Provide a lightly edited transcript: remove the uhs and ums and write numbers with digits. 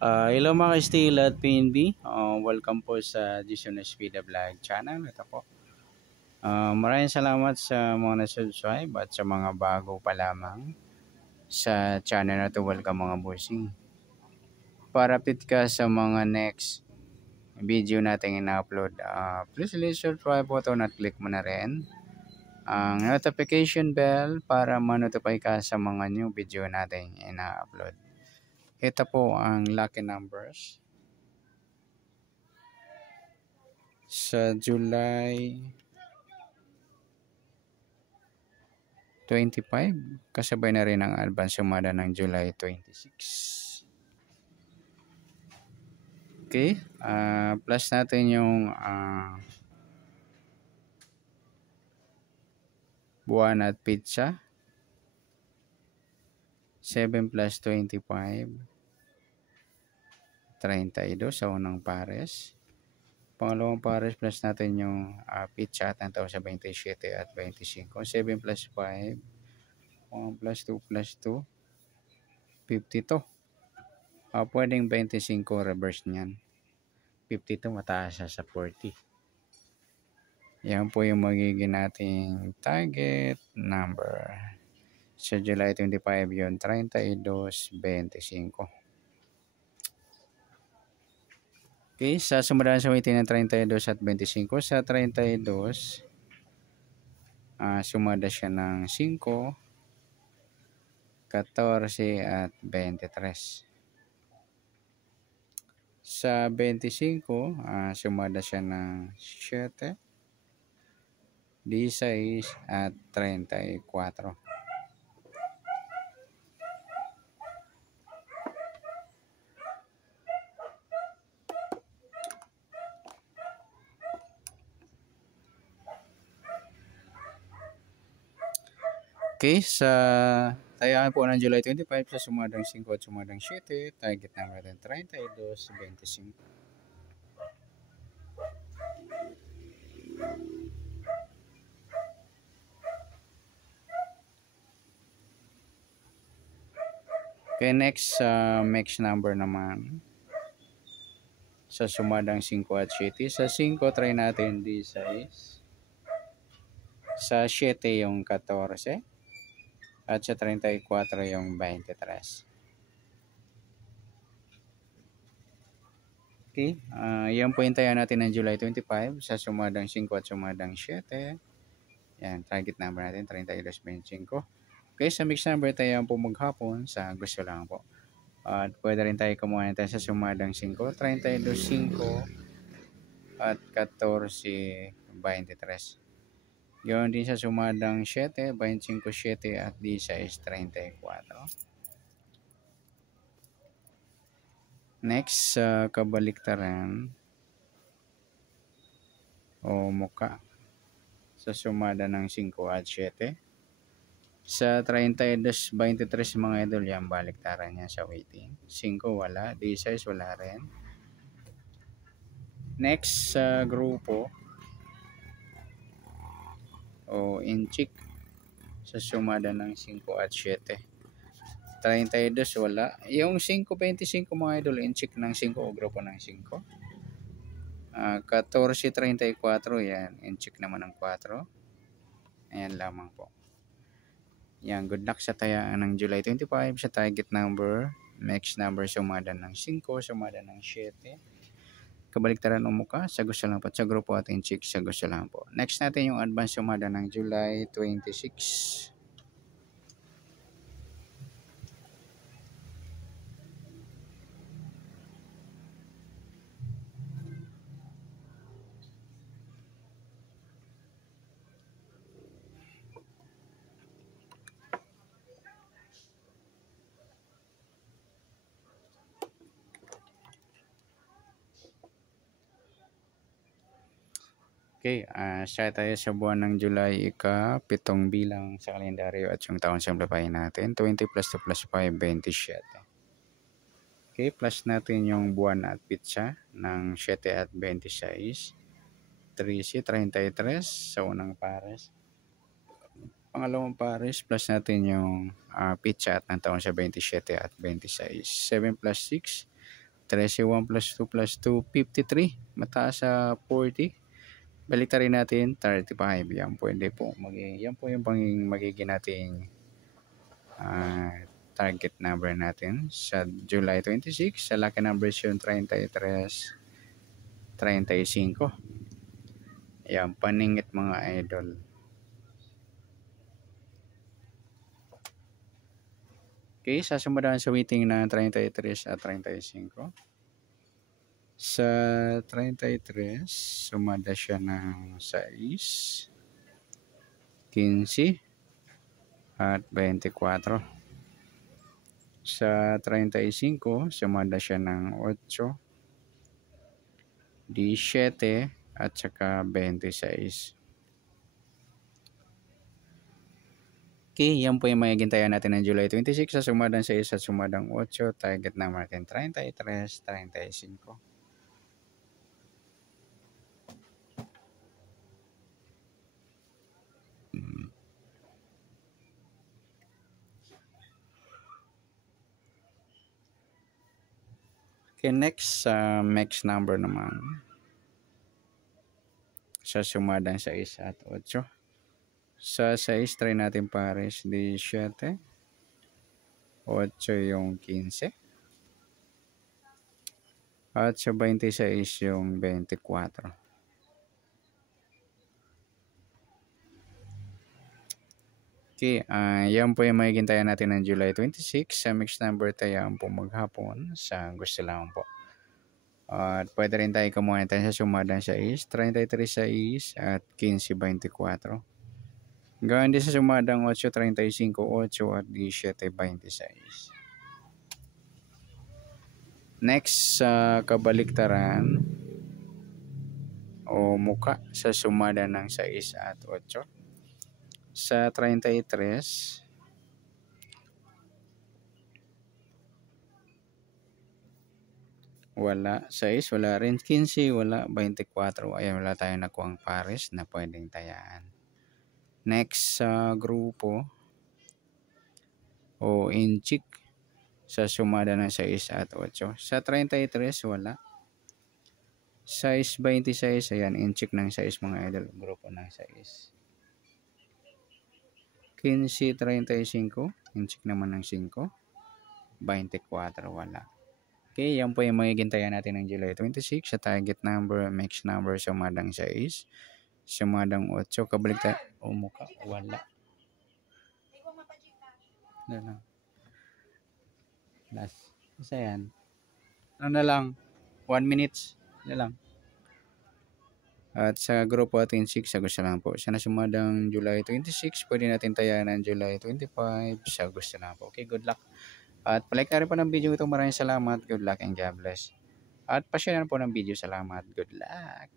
Hello mga ka-Steel at PNB. Welcome po sa Jason Espida Vlog channel. Ito po. Maraming salamat sa mga na-subscribe at sa mga bago pa lamang sa channel na to. Welcome mga bossing. Para update ka sa mga next video natin ina-upload, please subscribe po ito at click mo na rin ang notification bell para ma-notify ka sa mga new video natin ina-upload. Ito po ang lucky numbers sa July 25, kasabay na rin ang advance sumada ng July 26. Okay, plus natin yung buwan at pizza. 7 plus 25, 32 sa unang pares. Pangalawang pares plus natin yung pizza at ang tao sa 27 at 25. 7 plus 5, 1 plus 2 plus 2, 52. Pwedeng 25 reverse niyan. 52 mataas sa 40. Yan po yung magiging nating target number. Sa July 25 yun, 32.25. Okay, sa sumunod sa waiting ng 32 at 25. Sa 32, sumada siya ng 5, 14 at 23. Sa 25, sumada siya ng 7, 16 at 34. Okay, sa tayaan po ng July 25 sa sumadang 5 at sumadang 7, target natin 32.25. Okay, next mix number naman. Sa sumadang 5 at 7. Sa 5, try natin D6. Sa 7 yung 14. At sa 34 yung 23. Okay, yan po yung tayo natin ng July 25. Sa sumadang 5 at sumadang 7. Yan, target number natin 32.25. Okay, sa mix number tayo po maghapon sa gusto lang po. At pwede rin tayo kumuha natin sa sumadang 5, 32.5 at 14.23. Gawin din sa sumadang 7, 25.7 at 16.34. Next, kabaliktaran o muka sa sumada ng 5 at 7. Sa 32.23 mga idol, yan baliktaran niya sa waiting. 5 wala, 16 wala rin. Next sa grupo o inchik sa sumada ng 5 at 7. 32 wala. Yung 5.25 mga idol, inchik ng 5 o grupo ng 5. 14.34 yan, inchik naman ng 4. Ayan lamang po. Yan, good luck sa tayaan ng July 25 sa target number. Next number sumada ng 5, sumada ng 7. Kabaliktaran o muka, sa gusto lang po. Sa grupo at inchik, sa gusto lang po. Next natin yung advance sumada ng July 26. Okay, start tayo sa buwan ng July, ika-7 bilang sa kalendaryo at yung taon simplify natin. 20 plus 2 plus 5, 27. Okay, plus natin yung buwan at pizza ng 7 at 26. 13, 33 sa unang pares. Pangalawang pares, plus natin yung pizza at ng taon sa 27 at 26. 7 plus 6, 13 plus 2 plus 2, 53. Mataas sa 40. Balik rin natin, 35. Yan pwede po. Yan po yung magiging nating target number natin sa July 26. Sa lucky numbers yung 33, 35. Yan, paningit mga idol. Okay, sasamadaan sa waiting na 33 at 35. Sa 33, sumada siya ng 6, 15, at 24. Sa 35, sumada siya ng 8, 17, at saka 26. Okay, yan po yung magigintayan natin ng July 26 sa sumadang 6 at sumadang 8. Target number natin 33, 35. Okay, next max number naman sa sumadang 6 at 8. Sa 6, try natin pares 17, 8 yung 15, at sa 26 yung 24. Okay, yan po yung magigintayan natin ng July 26. Sa mix number tayo po maghapon sa gusto lang po. At pwede rin tayo kumuha tayo sa sumadang 6, 33 6, at 15, 24. Gawin din sa sumadang 8, 35, 8, at 17, 26. Next, sa kabaliktaran o muka sa sumada ng 6 at 8. Sa 33, wala. 6, wala rin. 15, wala. 24, ayan, wala tayong nakuhang pares na pwedeng tayaan. Next, sa grupo o inchik sa sumada ng 6 at 8. Sa 33, wala. Size 26, ayan, inchik ng 6 mga idol. Grupo ng 6. 15, 35, inchik naman ng 5. 24, wala. Okay, yan po yung magigintayan natin ng July 26 sa target number, mix number, sumadang 6, sumadang 8, kabaligtad, muka, wala. Last. Isa yan. Ano na lang, 1 minutes na lang. At sa grupo atin 6, sa gusto lang po. Sana sumadang July 26, pwede natin tayanan ng July 25, sa gusto lang po. Okay, good luck. At palike na rin po ng video ito. Maraming salamat. Good luck and God bless. At pa-share na po ng video. Salamat. Good luck.